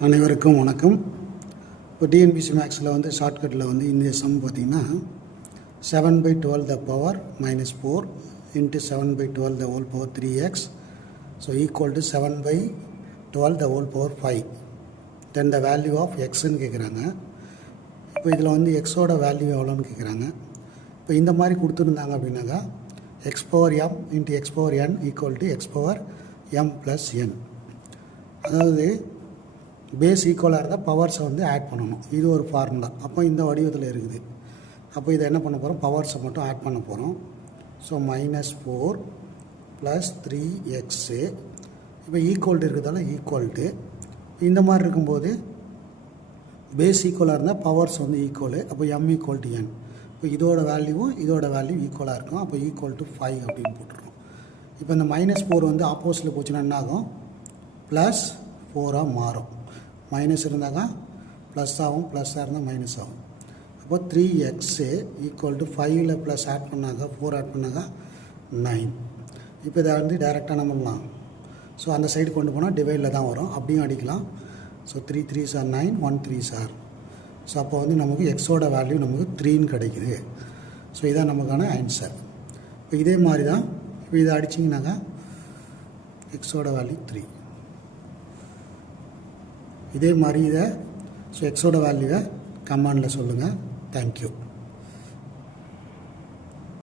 அனைவருக்கும் வணக்கம். இப்போ டிஎன்பிசி மேக்ஸில் வந்து ஷார்ட்கட்டில் வந்து இந்த சம் பார்த்தீங்கன்னா seven by twelve the power minus four into seven by twelve the whole power three x so equal to seven by twelve the whole power five then the value of எக்ஸ்ன்னு கேட்குறாங்க இப்போ இதில் வந்து எக்ஸோட value எவ்வளோன்னு கேட்குறாங்க இப்போ இந்த மாதிரி கொடுத்துருந்தாங்க அப்படின்னாக்கா x power m into x power n equal to x power m plus n அதாவது பேஸ் ஈக்குவலாக இருந்தால் பவர்ஸை வந்து ஆட் பண்ணணும். இது ஒரு ஃபார்முலா அப்போ இந்த வடிவத்தில் இருக்குது. அப்போ இதை என்ன பண்ண போகிறோம் பவர்ஸை மட்டும் ஆட் பண்ண போகிறோம் so minus four plus three x இப்போ ஈக்குவல்ட்டு இருக்கிறதால ஈக்குவல்ட்டு இந்த மாதிரி இருக்கும்போது பேஸ் ஈக்குவலாக இருந்தால் பவர்ஸ் வந்து ஈக்குவலு அப்போ எம் ஈக்குவல் டு என் இப்போ இதோட வேல்யூவும் இதோட வேல்யூ ஈக்குவலாக இருக்கும். அப்போ ஈக்குவல் டு ஃபைவ் அப்படின்னு போட்டுருக்கோம். இப்போ இந்த மைனஸ் ஃபோர் வந்து ஆப்போசிட்டில் போச்சுன்னா என்ன ஆகும் ப்ளஸ் ஃபோராக மாறும். மைனஸ் இருந்தாக்கா ப்ளஸ் ஆகும் ப்ளஸ்ஸாக இருந்தால் மைனஸ் ஆகும். அப்போ த்ரீ எக்ஸு ஈக்குவல் டு ஃபைவ்ல ப்ளஸ் ஆட் பண்ணாக்கா ஃபோர் ஆட் பண்ணாக்கா நைன் இப்போ இதை வந்து டேரெக்டாக என்ன பண்ணலாம்? ஸோ அந்த சைடு கொண்டு போனால் டிவைடில் தான் வரும். அப்படியும் அடிக்கலாம். So three three sir nine one three sir so அப்போ வந்து நமக்கு எக்ஸோட வேல்யூ நமக்கு த்ரீன்னு கிடைக்குது. ஸோ இதான் நமக்கான ஆன்சர் இப்போ இதே மாதிரி தான் இப்போ இதை அடிச்சிங்கனாக்கா எக்ஸோட வேல்யூ த்ரீ இதே மாதிரி இதை ஸோ எக்ஸோட வேல்யூவை கமாண்டில் சொல்லுங்கள் தேங்க்யூ